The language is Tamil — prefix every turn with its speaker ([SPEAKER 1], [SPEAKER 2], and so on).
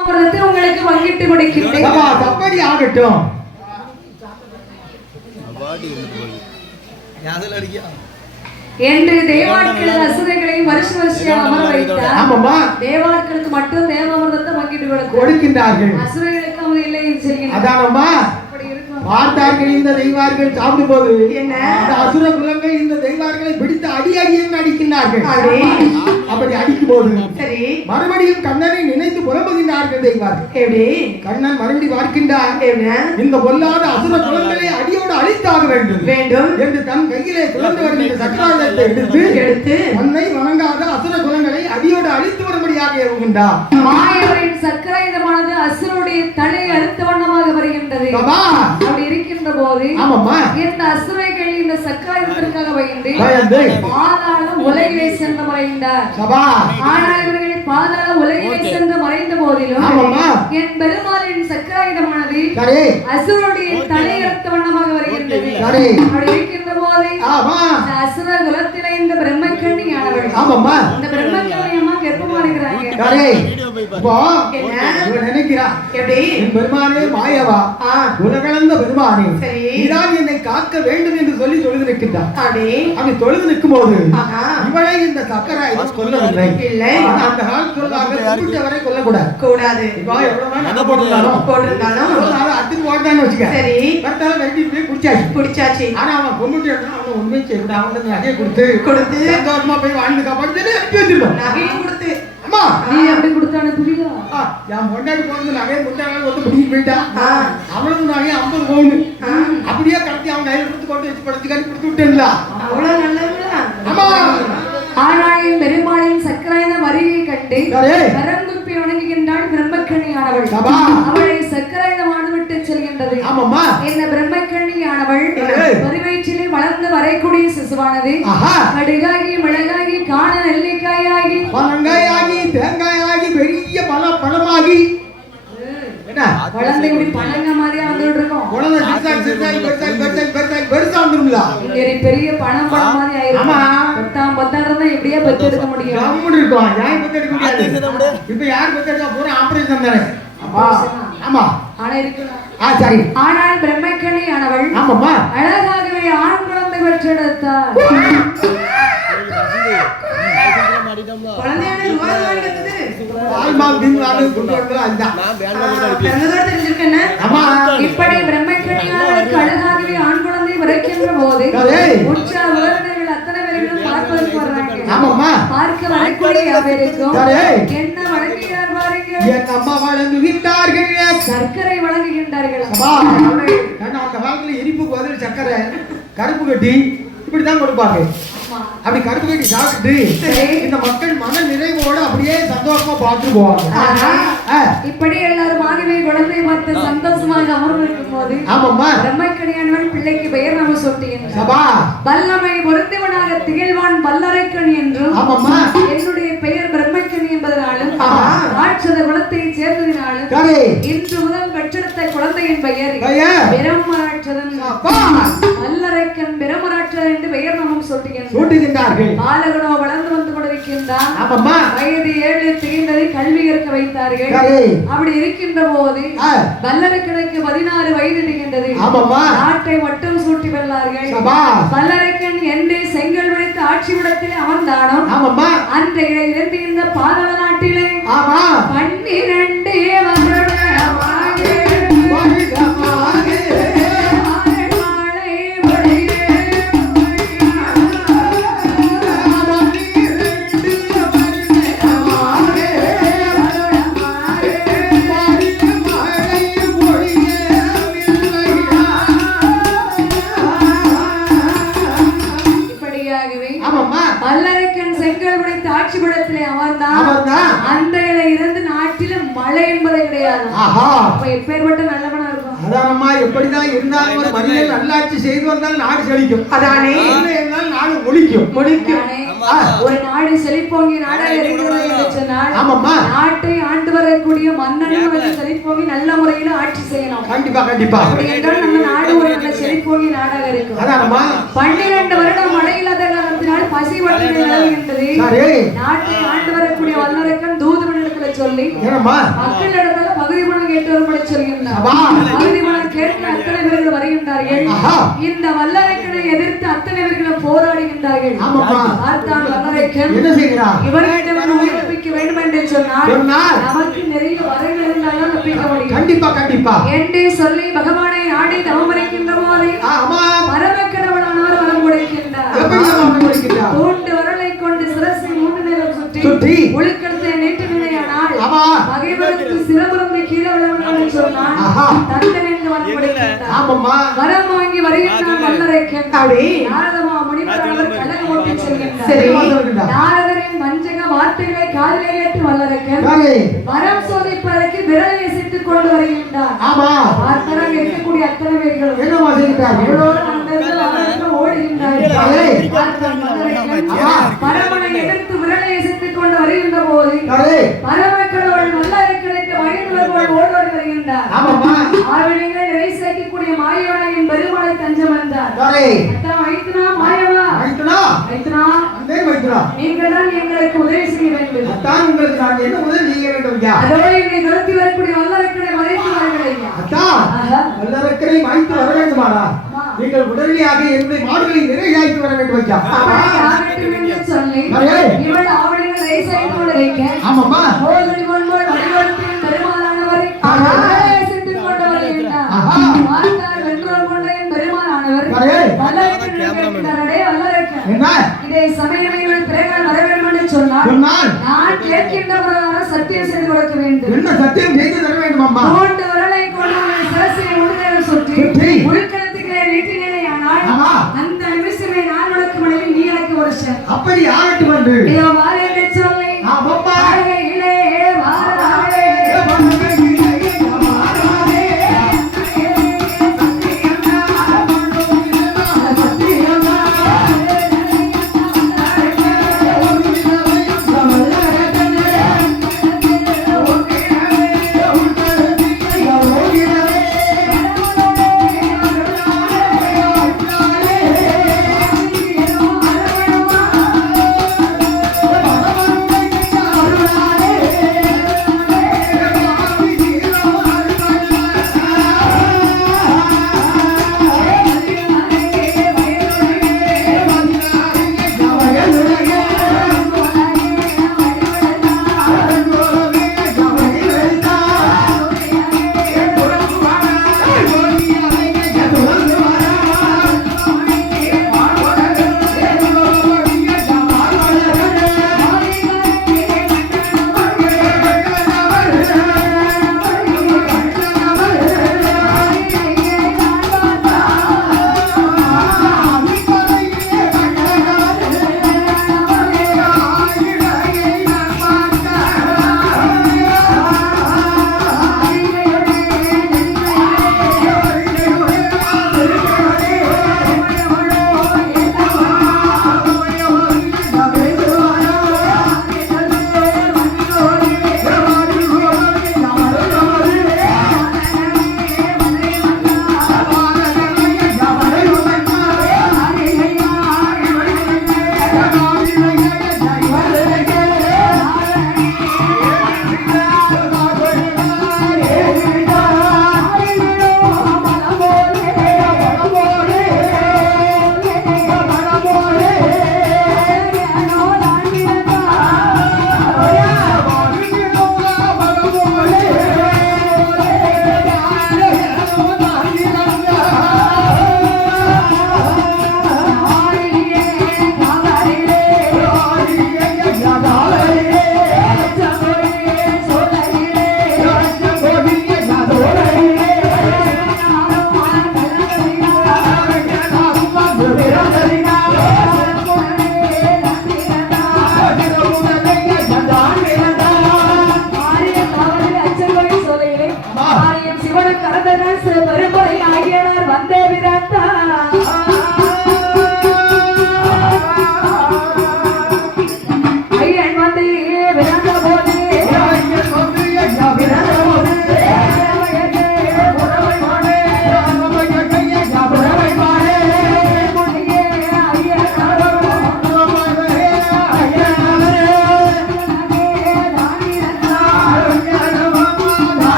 [SPEAKER 1] அமிர்தத்தை உங்களுக்கு பங்கிட்டு கொடுக்கின்றேன்.
[SPEAKER 2] அப்பா தப்படி ஆகட்டும்.
[SPEAKER 1] என்று தேவாட்கள் அசுரைகளை வருஷ வருஷம் அமர வைத்தார் தேவாட்களுக்கு மட்டும் தேவாமிர்தத்தை பங்கிட்டு
[SPEAKER 2] கொடுக்கின்றார்கள்.
[SPEAKER 1] அசுரைகளுக்கு அவர் இல்லை செல்கின்றார்
[SPEAKER 2] அதானம்மா? பார்த்தார்கள் இந்த தெய்வார்கள் சாப்பிடும் போது
[SPEAKER 1] என்ன?
[SPEAKER 2] அசுர குலங்கள் இந்த தெய்வார்களை பிடித்து அடி அடி என்று அடிக்கின்றார்கள்.
[SPEAKER 1] அடி.
[SPEAKER 2] அப்படி அடிக்கும் போது
[SPEAKER 1] சரி.
[SPEAKER 2] மறுபடியும் கண்ணனை நினைத்து புலம்புகின்றார்கள் தெய்வார்கள்.
[SPEAKER 1] எப்படி?
[SPEAKER 2] கண்ணன் மறுபடி பார்க்கின்றார்
[SPEAKER 1] என்ன?
[SPEAKER 2] இந்த பொல்லாத அசுர குலங்களை அடியோடு அழித்தாக வேண்டும்.
[SPEAKER 1] வேண்டும்.
[SPEAKER 2] என்று தன் கையிலே சுழந்து வருகின்ற சக்கராயுதத்தை எடுத்து
[SPEAKER 1] எடுத்து
[SPEAKER 2] தன்னை வணங்காத அசுர குலங்களை அடியோடு அழித்து வரும்படியாக
[SPEAKER 1] மாயவரின் சக்கராயுதமானது அசுரனுடைய தலை அறுத்த வண்ணமாக வருகின்றது.
[SPEAKER 2] பாபா!
[SPEAKER 1] அப்படி இருக்கின்ற போது
[SPEAKER 2] ஆமாம்மா.
[SPEAKER 1] இந்த அசுரைகள் இந்த சக்கராயுதத்திற்காக பயந்து. பாதாளம் உலகிலே சென்று மறைந்தார்.
[SPEAKER 2] சபா
[SPEAKER 1] ஆனால் இவர்கள் பாதாள உலகிலே சென்று மறைந்த போதிலும்
[SPEAKER 2] ஆமாம்மா.
[SPEAKER 1] என் பெருமாளின் சக்கராயுதமானது
[SPEAKER 2] சரி.
[SPEAKER 1] அசுரனுடைய தலை அறுத்த வண்ணமாக வருகின்றது.
[SPEAKER 2] சரி.
[SPEAKER 1] அப்படி இருக்கின்ற போது அசுர குலத்திலே இந்த பிரம்மக்கண்ணி ஆனவள்
[SPEAKER 2] ஆமாம்மா.
[SPEAKER 1] இந்த பிரம்மக்கண்ணி
[SPEAKER 2] பெருமானே மாயவா? உலகளந்த என்னை காக்க வேண்டும் என்று சொல்லி தொழுது நிற்கின்றான்.
[SPEAKER 1] அப்படி?
[SPEAKER 2] தொழுது நிற்கும் போது. இவளை இந்த சக்கராயுதம் கொல்லவில்லை.
[SPEAKER 1] இல்லை.
[SPEAKER 2] அந்த கொல்லக்கூடாது.
[SPEAKER 1] கூடாது.
[SPEAKER 2] போட்டிருந்தாலும். அத்துக்கு போட்டான்னு வச்சுக்க.
[SPEAKER 1] சரி.
[SPEAKER 2] கரெக்டாக வெட்டி போய் குடிச்சாச்சு.
[SPEAKER 1] குடிச்சாச்சு.
[SPEAKER 2] ஆனா அவன் கொண்டுட்டு அவன் உண்மை செய்யக்கூடாது அவன் நகையை கொடுத்து
[SPEAKER 1] கொடுத்து
[SPEAKER 2] சந்தோஷமா போய் வாழ்ந்து காப்பாடுத்து அனுப்பி வச்சிருக்கோம்
[SPEAKER 1] நகையும் கொடுத்து.
[SPEAKER 2] அம்மா.
[SPEAKER 1] நீ அப்படி கொடுத்தானு புரியுதா
[SPEAKER 2] என் பொண்டாட்டி போனது நகையை முட்டாங்க வந்து பிடிக்கிட்டு போயிட்டா
[SPEAKER 1] ஆ.
[SPEAKER 2] அவளுக்கு நகையை ஐம்பது பவுன்.
[SPEAKER 1] ஆ.
[SPEAKER 2] அப்படியே கடத்தி அவன் கையில கொடுத்து கொண்டு வச்சு படுத்து கட்டி கொடுத்து விட்டேன்ல.
[SPEAKER 1] அவ்வளவு நல்லவங்களா
[SPEAKER 2] ஆமா
[SPEAKER 1] ஆனாயின் பெருமாளின் சக்கராயுத வருகை கண்டு
[SPEAKER 2] சரி.
[SPEAKER 1] கரங்குப்பி வணங்குகின்றாள் பிரம்மக்கண்ணியானவள்
[SPEAKER 2] சபா.
[SPEAKER 1] அவளை சக்கராயுதமானு விட்டு செல்கின்றது
[SPEAKER 2] ஆமாம்மா
[SPEAKER 1] இந்த பிரம்மக்கண்ணியானவள்
[SPEAKER 2] சரி.
[SPEAKER 1] வரிவயிற்றிலே வளர்ந்து வரைக்கூடிய சிசுவானது கடுகாகி மிளகாகி காண நெல்லிக்காயாகி
[SPEAKER 2] பனங்காயாகி தேங்காயாகி பெரிய பல பழமாகி
[SPEAKER 1] வளர்ந்து இப்படி பழங்க மாதிரியா வந்துட்டு இருக்கோம்
[SPEAKER 2] குழந்தை பெருசா
[SPEAKER 1] பெரிய பணம் பணம் மாதிரி ஆயிரும்
[SPEAKER 2] ஆமா.
[SPEAKER 1] பத்தாம் எப்படியா பெத்து எடுக்க முடியும்
[SPEAKER 2] இருக்கும் யார் பத்தி எடுக்க முடியாது இப்ப யார் பத்தி ஆபரேஷன் தானே அப்பா ஆமா
[SPEAKER 1] ஆனா இருக்கலாம்
[SPEAKER 2] ஆ சரி
[SPEAKER 1] ஆனால் பிரம்மக்கணி ஆனவள் அழகாகவே ஆண் பெற்றெடுத்தார் இப்படி பிரம்மக்கணியானவருக்கு அழகாகவே ஆண் குழந்தை பிறக்கின்ற போது
[SPEAKER 2] சரி.
[SPEAKER 1] உற்ற உறவினர்கள் அத்தனை பேர்களும் பார்ப்பதற்கு வர்றாங்க பார்க்க வரக்கூடிய. என்ன வழங்குகிறார் பாருங்கள்
[SPEAKER 2] என் அம்மா வழங்குகின்றார்கள்.
[SPEAKER 1] சர்க்கரை வழங்குகின்றார்கள்.
[SPEAKER 2] அந்த காலத்துல இனிப்புக்கு பதில் சக்கரை கருப்பு கட்டி இப்படிதான் கொடுப்பாங்க. அப்படி கருப்பு கட்டி சாப்பிட்டு. இந்த மக்கள் மன நிறைவோட அப்படியே சந்தோஷமா பார்த்துட்டு போவாங்க.
[SPEAKER 1] இப்படி எல்லாரும் ஆகவே குழந்தை பார்த்து சந்தோஷமாக அமர்ந்திருக்கும் போது
[SPEAKER 2] ஆமாம்மா.
[SPEAKER 1] பிரம்மக்கணியானவன் பிள்ளைக்கு பெயர் நாம சொட்டியன்
[SPEAKER 2] சபா.
[SPEAKER 1] வல்லமை பொருந்தவனாக திகழ்வான் வல்லரைக்கணி என்றும்
[SPEAKER 2] ஆமாம்மா.
[SPEAKER 1] என்னுடைய பெயர் பிரம்மக்கணி என்பதனாலும்
[SPEAKER 2] ஆஹா.
[SPEAKER 1] ராட்சத குலத்தை சேர்ந்ததினாலும்
[SPEAKER 2] சரி.
[SPEAKER 1] இன்று முதல் பெற்றெடுத்த குழந்தையின் பெயர்
[SPEAKER 2] பெயர்?
[SPEAKER 1] பிரம்மராட்சதன்
[SPEAKER 2] அப்பா
[SPEAKER 1] வல்லரைக்கன் பிரம்மராட்சதன் என்று பெயர் நாமம் சொட்டியன்
[SPEAKER 2] சூட்டுகின்றார்கள்
[SPEAKER 1] பாலகனோ வளர்ந்து வந்து கொண்டிருக்கின்றான்.
[SPEAKER 2] ஆமாம்மா.
[SPEAKER 1] வயது ஏழு திகழ்ந்ததை கல்வி கற்க வைத்தார்கள். அப்படி இருக்கின்ற போது வல்லரக்கனுக்கு பதினாறு வயது திகழ்ந்தது.
[SPEAKER 2] ஆமாம்மா.
[SPEAKER 1] நாட்டை மட்டும் சூட்டி வெல்லார்கள்
[SPEAKER 2] சபா
[SPEAKER 1] வல்லரக்கன் என்று செங்கல் விடுத்து ஆட்சி விடத்திலே அமர்ந்தானோ?
[SPEAKER 2] ஆமாம்மா.
[SPEAKER 1] இந்த பாதாள நாட்டிலே
[SPEAKER 2] ஆமா.
[SPEAKER 1] பன்னிரண்டு எப்பேற்பட்ட நல்லவனா இருக்கும்.
[SPEAKER 2] அதானம்மா எப்படிதான் இருந்தாலும் ஒரு மனிதன் நல்லாட்சி செய்து வந்தால் நாடு செழிக்கும்.
[SPEAKER 1] அதானே.
[SPEAKER 2] இல்லை என்றால் நாடு ஒழிக்கும்.
[SPEAKER 1] அதானே. ஒரு நாடு செழிப்போங்கி நாடாக இருக்கிறது என்று சொன்னால்
[SPEAKER 2] ஆமாம்மா.
[SPEAKER 1] நாட்டை ஆண்டு வரக்கூடிய மன்னனும் வந்து செழிப்போங்கி நல்ல முறையில ஆட்சி செய்யணும்
[SPEAKER 2] கண்டிப்பா கண்டிப்பா.
[SPEAKER 1] அப்படி என்றால் நம்ம நாடு ஒரு நல்ல செழிப்போங்கி நாடாக இருக்கும்.
[SPEAKER 2] அதானம்மா?
[SPEAKER 1] பன்னிரண்டு வருடம் மழை இல்லாத காரணத்தினால் பசி வட்டி நிலவுகின்றது
[SPEAKER 2] சரி.
[SPEAKER 1] நாட்டை ஆண்டு வரக்கூடிய வல்லரக்கன் சொல்லி பகுதி சொல்கின்றார். பகுதி கேட்க அத்தனை பேர்கள் வருகின்றார்கள்
[SPEAKER 2] ஆஹா.
[SPEAKER 1] இந்த வல்லரைக்கனை எதிர்த்து அத்தனை பேர்களும் போராடுகின்றார்கள்
[SPEAKER 2] ஆமாப்பா.
[SPEAKER 1] பார்த்தான் வல்லரைக்கன்
[SPEAKER 2] என்ன செய்கிறா
[SPEAKER 1] இவர்களிடம் உயிர்ப்பிக்க வேண்டும் என்று சொன்னால்
[SPEAKER 2] சொன்னால்
[SPEAKER 1] நமக்கு நிறைய வரங்கள் இருந்தாலும் தப்பிக்க முடியும்
[SPEAKER 2] கண்டிப்பா கண்டிப்பா
[SPEAKER 1] என்று சொல்லி பகவானை ஆடி தவமரைக்கின்ற போது
[SPEAKER 2] ஆ, அம்மா
[SPEAKER 1] பரமக்கடவுளானவர் வரம் கொடுக்கின்றார்? தூண்டு வரலை கொண்டு சிரசை மூன்று நேரம் சுற்றி. ஒளிக்கடத்தை நீட்டு நிலையானால்
[SPEAKER 2] ஆமா
[SPEAKER 1] பகைவனுக்கு சிரபுரந்து கீழே
[SPEAKER 2] ஆஹா.
[SPEAKER 1] தந்தன் என்று வரம் கொடுக்கின்றார்
[SPEAKER 2] ஆமாம்மா.
[SPEAKER 1] வரம் வாங்கி வருகின்றார் வல்லரை
[SPEAKER 2] அப்படி.
[SPEAKER 1] நாரதமா முனிவரானவர் கழகம் ஓட்டி செல்கின்றார். நாரதரின் வஞ்சக வார்த்தைகளை காதிலே கேட்டு வல்லரக்கன்
[SPEAKER 2] சரி
[SPEAKER 1] வரம் சோதிப்பதற்கு விரலை இசைத்துக் கொண்டு வருகின்றார்.
[SPEAKER 2] ஆமா.
[SPEAKER 1] பார்த்தராக இருக்கக்கூடிய அத்தனை பேர்களும்.
[SPEAKER 2] என்னம்மா செய்கிறார்கள்
[SPEAKER 1] எல்லோரும் அங்கிருந்து அங்கிருந்து ஓடுகின்றார்கள். பரமனை எதிர்த்து விரலை இசைத்துக் கொண்டு வருகின்ற போது
[SPEAKER 2] சரி
[SPEAKER 1] பரமக்கடவுள் வல்லரக்கனுக்கு மகிழ்ந்து வருவோர் ஓடோடி வருகின்றார்
[SPEAKER 2] ஆமாம்மா
[SPEAKER 1] ஆவிடங்களை நிறைசேக்கக்கூடிய மாயவனையின் பெருமாளை தஞ்சம் வந்தார்
[SPEAKER 2] சரி
[SPEAKER 1] அத்தான் வைத்தனா மாயவா
[SPEAKER 2] வைத்தனா
[SPEAKER 1] வைத்தனா
[SPEAKER 2] அந்தே வைத்தனா
[SPEAKER 1] நீங்கள் தான் எங்களுக்கு உதவி செய்ய வேண்டும்
[SPEAKER 2] அத்தான் உங்களுக்கு நான் என்ன உதவி செய்ய வேண்டும் ஐயா
[SPEAKER 1] அதோடு என்னை துரத்தி வரக்கூடிய வல்லரக்கனை ஐயா
[SPEAKER 2] அத்தான்
[SPEAKER 1] ஆஹா.
[SPEAKER 2] வல்லரக்கரை வாய்த்து வர வேண்டுமாடா. நீங்கள் உடனடியாக என்னுடைய மாடுகளை நிறையாய்த்து வர வேண்டும் ஐயா
[SPEAKER 1] சொல்லி. இவள் வைக்க
[SPEAKER 2] ஆமாம்மா
[SPEAKER 1] வடிவத்தின் பெருமாளானவரை வென்றோர் பெருமாளானவர் வல்லரக்கன்.
[SPEAKER 2] என்ன
[SPEAKER 1] இதை சமயமைகள் என்று சொன்னால்
[SPEAKER 2] சொன்னால்
[SPEAKER 1] நான் கேட்கின்ற பிரகாரம் சத்தியம் செய்து கொடுக்க வேண்டும்.
[SPEAKER 2] என்ன சத்தியம் செய்து தர வேண்டும் அம்மா?
[SPEAKER 1] மூன்று விரலை கொண்டு உன் சிரசை முழுநேரம் சுற்றி. நீட்டினேயானால். அந்த நிமிஷமே நான் உனக்கு மனைவி நீ எனக்கு ஒரு
[SPEAKER 2] அப்படி ஆகட்டும்
[SPEAKER 1] என்று